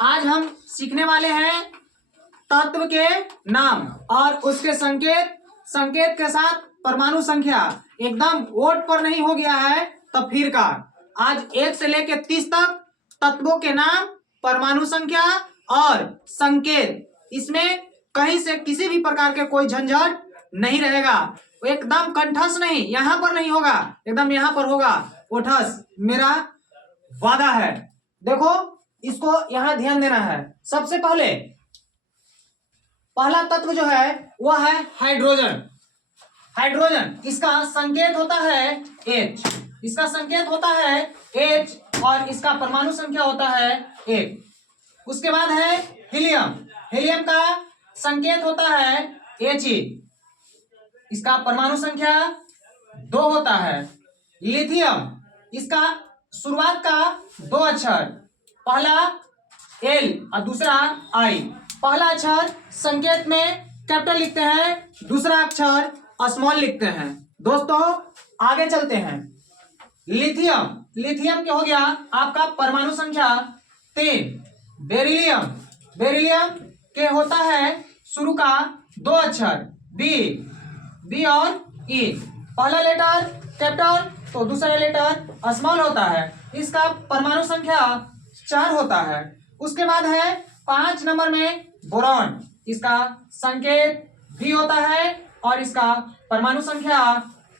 आज हम सीखने वाले हैं तत्व के नाम और उसके संकेत, संकेत के साथ परमाणु संख्या। एकदम वोट पर नहीं हो गया है तब फिर का। आज 1 से लेकर 30 तक तत्वों के नाम, परमाणु संख्या और संकेत। इसमें कहीं से किसी भी प्रकार के कोई झंझट नहीं रहेगा। एकदम कंठस्थ नहीं, यहां पर नहीं होगा, एकदम यहां पर होगा ओठस। मेरा वादा है। देखो, इसको यहां ध्यान देना है। सबसे पहले पहला तत्व जो है वह है हाइड्रोजन। हाइड्रोजन, इसका संकेत होता है H। इसका संकेत होता है H और इसका परमाणु संख्या होता है 1। उसके बाद है हीलियम। हीलियम का संकेत होता है He। इसका परमाणु संख्या 2 होता है। लिथियम, इसका शुरुआत का 2 अक्षर, पहला L और दूसरा I। पहला अक्षर संकेत में कैपिटल लिखते हैं, दूसरा अक्षर स्मॉल लिखते हैं। दोस्तों आगे चलते हैं। लिथियम, लिथियम क्या हो गया आपका परमाणु संख्या 3। बेरिलियम, बेरिलियम के होता है शुरू का 2 अक्षर बी और ई। पहला लेटर कैपिटल तो दूसरा लेटर स्मॉल होता है। इसका परमाणु संख्या 4 होता है। उसके बाद है 5 नंबर में बोरॉन। इसका संकेत भी होता है और इसका परमाणु संख्या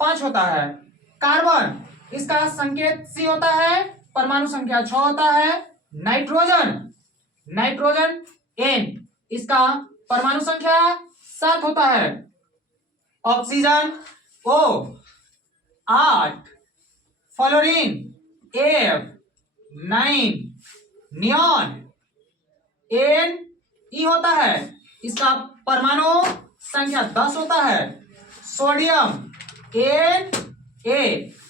5 होता है। कार्बन, इसका संकेत C होता है, परमाणु संख्या 6 होता है। नाइट्रोजन, नाइट्रोजन N, इसका परमाणु संख्या 7 होता है। Oxygen O 8, fluorine F 9, neon Ne होता है, इसका परमाणु संख्या 10 होता है। Sodium Na।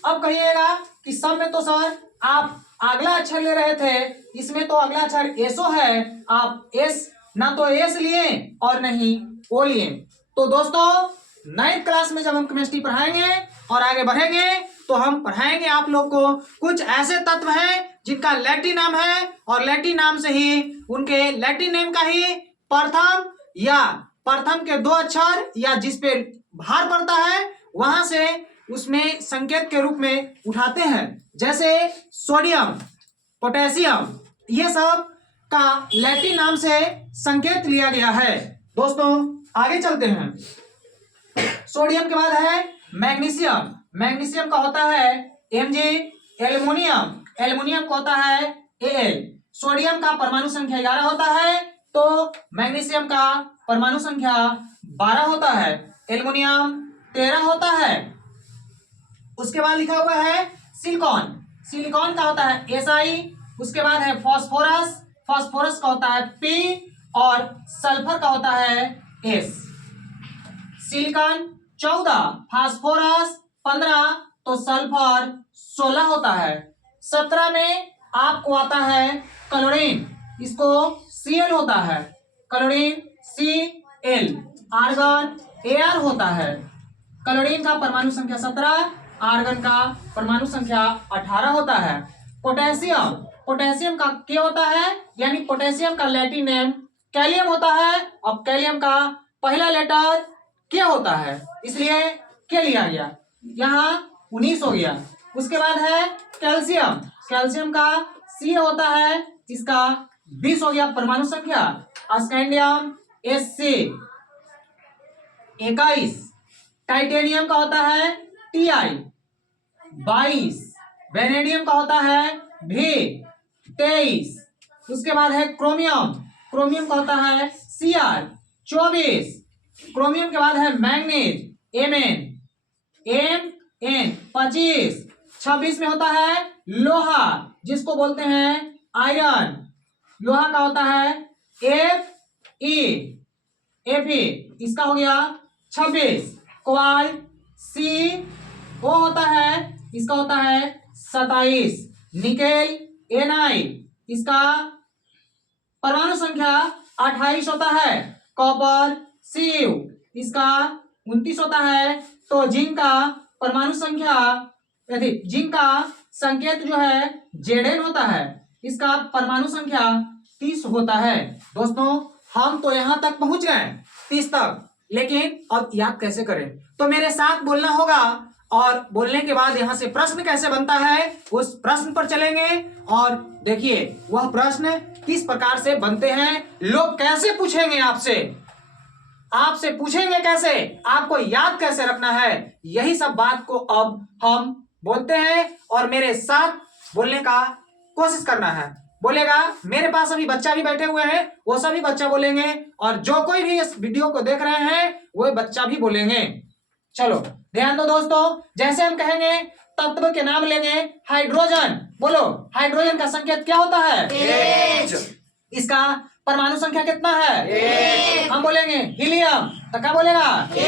अब कहिएगा कि सब में तो सर आप अगला अक्षर ले रहे थे, इसमें तो अगला अक्षर एसओ है, आप एस ना तो एस लिए और नहीं ओ लिए। तो दोस्तों 9th क्लास में जब हम केमिस्ट्री पढ़ाएंगे और आगे बढ़ेंगे तो हम पढ़ाएंगे आप लोग को कुछ ऐसे तत्व हैं जिनका लैटिन नाम है और लैटिन नाम से ही उनके लैटिन नेम का ही प्रथम या प्रथम के 2 अक्षर या जिस पे भार पड़ता है वहां से उसमें संकेत के रूप में उठाते हैं। जैसे सोडियम, पोटेशियम, ये सब का लैटिन नाम से संकेत लिया गया है। दोस्तों आगे चलते हैं। सोडियम के बाद है मैग्नीशियम। मैग्नीशियम का होता है Mg। एल्युमिनियम, एल्युमिनियम का होता है Al। सोडियम का परमाणु संख्या 11 होता है तो मैग्नीशियम का परमाणु संख्या 12 होता है। एल्युमिनियम 13 होता है। उसके बाद लिखा हुआ है सिलिकॉन। सिलिकॉन का होता है Si। उसके बाद है फास्फोरस। फास्फोरस का होता है P और सल्फर का होता है S। सिलिकॉन 14, फास्फोरस 15 तो सल्फर 16 होता है। 17 में आपको आता है क्लोरीन, इसको Cl होता है। Chlorine Cl। आर्गन Ar होता है। क्लोरीन का परमाणु संख्या 17, आर्गन का परमाणु संख्या 18 होता है। पोटेशियम, पोटेशियम का K होता है, यानी पोटेशियम का लैटिन नेम कैलियम होता है और कैलियम का पहला लेटर K होता है, इसलिए K लिया गया। यहाँ 19 हो गया। उसके बाद है कैल्शियम। कैल्शियम का C होता है, इसका 20 हो गया परमाणु संख्या। Scandium Sc 21। टाइटेनियम का होता है Ti 22। वेनेडियम का होता है V 23। उसके बाद है क्रोमियम। क्रोमियम का होता है Cr 24। क्रोमियम के बाद है मैंगनीज Mn 25। 26 में होता है लोहा, जिसको बोलते हैं आयरन। लोहा का होता है Fe। इसका हो गया 26। क्वार्ट्ज Co होता है, इसका होता है 27। निकेल Ni, इसका परमाणु संख्या 28 होता है। कॉपर Cu, इसका 29 होता है। तो जिंक का परमाणु संख्या, जिंक का संकेत जो है Zn होता है, इसका परमाणु संख्या 30 होता है। दोस्तों हम तो यहां तक पहुंच गए 30 तक, लेकिन अब याद कैसे करें? तो मेरे साथ बोलना होगा और बोलने के बाद यहां से प्रश्न कैसे बनता है उस प्रश्न पर चलेंगे। और देखिए वह प्रश्न किस प्रकार से बनते हैं, लोग कैसे पूछेंगे आपसे, आपसे पूछेंगे कैसे, आपको याद कैसे रखना है, यही सब बात को अब हम बोलते हैं और मेरे साथ बोलने का कोशिश करना है। बोलेगा, मेरे पास अभी बच्चा भी बैठे हुए हैं, वो सभी बच्चा बोलेंगे और जो कोई भी इस वीडियो को देख रहे हैं वो बच्चा भी बोलेंगे। चलो ध्यान दो दोस्तों, जैसे हम कहेंगे तत्व के नाम लेंगे। हाइड्रोजन, बोलो हाइड्रोजन का संकेत क्या होता है? H। इसका परमाणु संख्या कितना है? हम बोलेंगे हीलियम, तो क्या बोलेगा? He।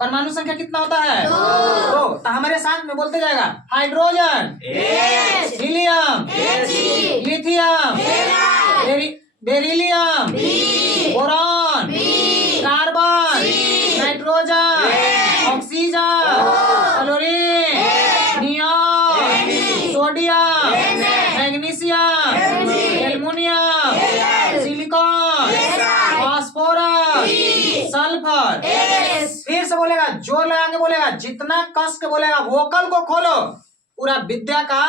परमाणु संख्या कितना होता है? 2। तो हमारे साथ में बोलते जाएगा, hydrogen, H। Helium, He। Lithium, beryllium, boron, carbon, nitrogen, oxygen, chlorine, neon, sodium, magnesium, aluminium, silicon, phosphorus, sulphur. फिर से बोलेगा, जोर लगा के बोलेगा, जितना कस के बोलेगा, वोकल को खोलो, पूरा विद्या का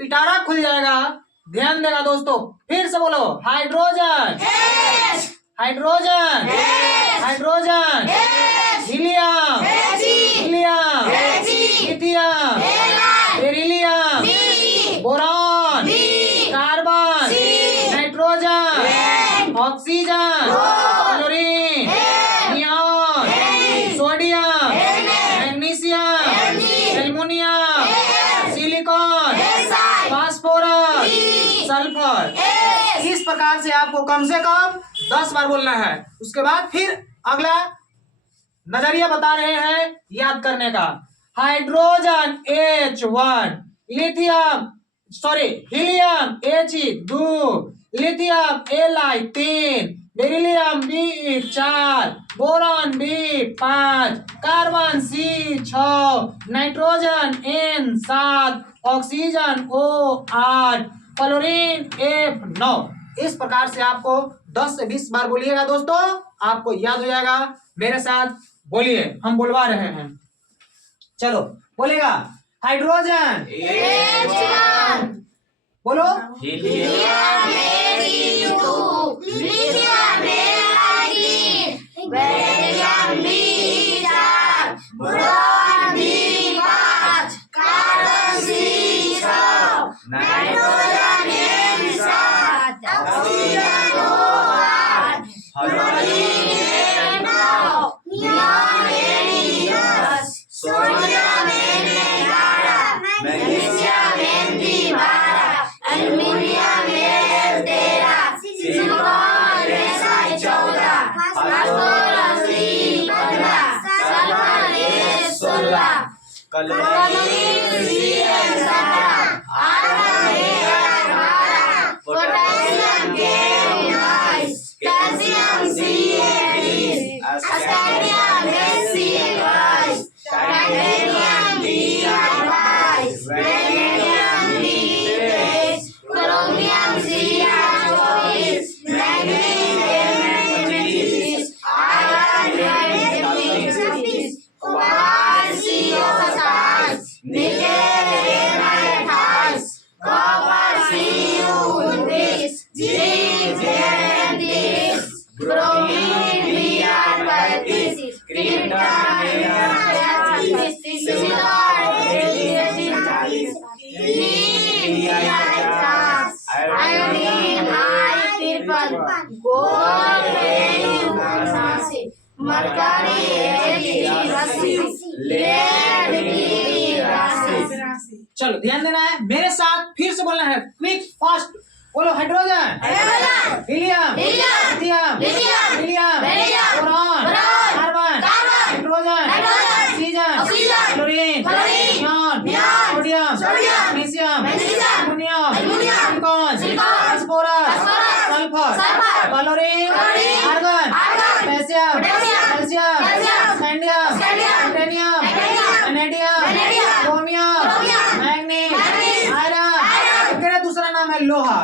पिटारा खुल जाएगा। ध्यान देगा दोस्तों, फिर से बोलो, hydrogen, hydrogen, hydrogen, helium, helium, lithium, beryllium, boron, carbon, nitrogen, oxygen, chlorine, neon, sodium, magnesium, aluminium, silicon, phosphorus, sulphur. इस प्रकार से आपको कम से कम 10 बार बोलना है। उसके बाद फिर अगला नजरिया बता रहे हैं याद करने का। Hydrogen H1, lithium helium He2, lithium Li3, beryllium B4, boron B5, carbon C6, nitrogen N7, oxygen O8, chlorine F9। इस प्रकार से आपको 10 से 20 बार बोलिएगा दोस्तों, आपको याद हो जाएगा। मेरे साथ बोलिए, हम बोलवा रहे हैं। चलो बोलेगा, हाइड्रोजन H1, बोलो, Helium He2, Lithium Li3, Beryllium B4, Boron B5, Carbon C6, Nitrogen N7, Oxygen O8, Chlorine F9, Neon N10, Sodium N11, Magnesium N12, Aluminium N13, Silicon Si14, Phosphorus C15, Sulfur S16, Chlorine CN17, Argon A18, Potassium K19, Calcium C18, Ascanium SC21, Titanium D21, Vanadium D8, Chromium Cr24, Manganese M96, Iron M56, Cobalt CO27, Nickel A28, Copper Cu29, Zinc Zn30, Bromine Br32, Krypton Br33, Silicon A40, Lead Iodine I triple, Gold Palladium Mercury Ag80, Lead Bb80। चलो ध्यान देना है, मेरे साथ फिर से बोलना है, क्विक फास्ट बोलो। Hydrogen, helium, lithium, beryllium, boron, carbon, nitrogen, oxygen, chlorine, neon, sodium, magnesium, aluminium, silicon, phosphorus, sulphur, chlorine, argon, potassium, calcium, scandium, titanium, vanadium, chromium, manganese, iron, दूसरा नाम है लोहा।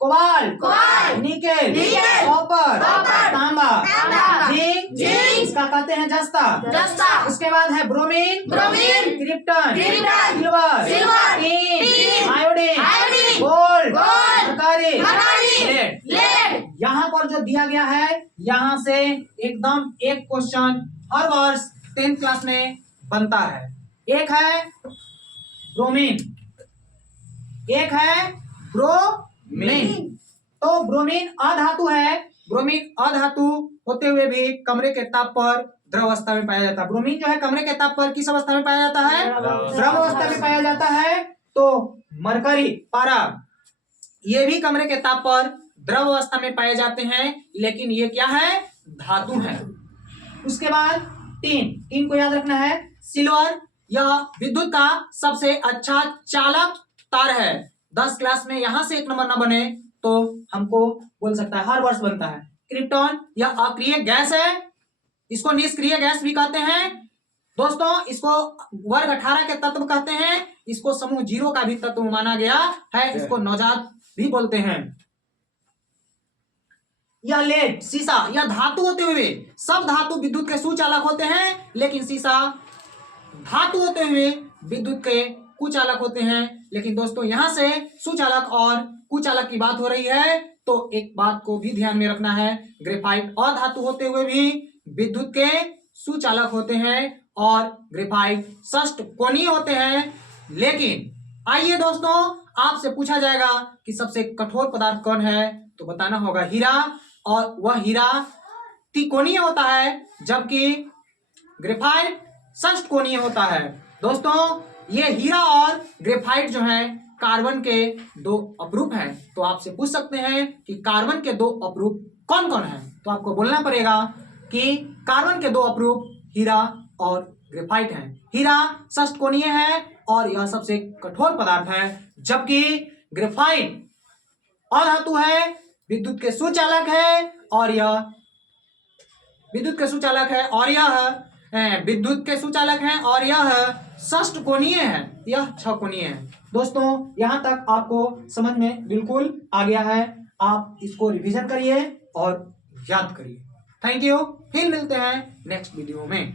Cobalt, cobalt, nickel, nickel, copper, copper, तांबा, तांबा, zinc, zinc, इसका कहते हैं जस्ता। जस्ता, उसके बाद है bromine, bromine, krypton, krypton, silver, silver, tin, tin, iodine, iodine, gold, gold, mercury, mercury, lead. Lead. यहाँ पर जो दिया गया है, यहाँ से एकदम एक क्वेश्चन हर वर्ष 10th क्लास में बनता है। एक है ब्रोमीन, एक है ब्रोमीन। तो ब्रोमीन अधातु है। ब्रोमीन अधातु होते हुए भी कमरे के ताप पर द्रव अवस्था में पाया जाता है। ब्रोमीन जो है कमरे के ताप पर किस अवस्था में पाया जाता है? द्रव अवस्था में पाया जाता है। तो मरकरी, पारा, ये भी कमरे के ताप पर द्रव अवस्था में पाए जाते हैं, लेकिन ये क्या है? धातु है। उसके बाद टीन, टीन को याद रखना है। सिल्वर, यह विद्युत का सबसे अच्छा चालक तार है। 10 क्लास में यहां से 1 नंबर ना बने तो हमको बोल सकता है, हर वर्ष बनता है। क्रिप्टॉन, यह अक्रिय गैस है, इसको निष्क्रिय गैस भी कहते हैं। दोस्तों, इसको वर्ग 18 के तत्व कहते हैं। इसको समूह 0 का भी तत्व माना गया है। इसको नवजात भी बोलते हैं। यह लेड, शीशा, यह धातु होते हुए, सब धातु विद्युत के सुचालक होते हैं, लेकिन शीशा धातु होते हुए विद्युत के कुचालक होते हैं। लेकिन दोस्तों, यहां से सुचालक और कुचालक की बात हो रही है, तो एक बात को भी ध्यान में रखना है, ग्रेफाइट अधातु होते हुए भी विद्युत के सुचालक होते हैं और ग्रेफाइट षष्ठकोणीय होते हैं। लेकिन आइए दोस्तों, आपसे पूछा जाएगा कि सबसे कठोर पदार्थ कौन है, तो बताना होगा हीरा, और वह हीरा त्रिकोणीय होता है, जबकि ग्रेफाइट षष्ठकोणीय होता है। दोस्तों, ये हीरा और ग्रेफाइट जो है कार्बन के 2 अपरूप हैं। तो आपसे पूछ सकते हैं कि कार्बन के 2 अपरूप कौन कौन है, तो आपको बोलना पड़ेगा कि कार्बन के 2 अपरूप हीरा और ग्रेफाइट हैं। हीरा षष्ठकोणीय है और यह सबसे कठोर पदार्थ है, जबकि ग्रेफाइट अधातु है, विद्युत के सुचालक है, और यह विद्युत के सुचालक है, और यह विद्युत के सुचालक है, और यह षष्ठकोणीय है, यह 6 कोणीय है। दोस्तों, यहां तक आपको समझ में बिल्कुल आ गया है। आप इसको रिवीजन करिए और याद करिए। Thank you. फिर मिलते हैं नेक्स्ट वीडियो में।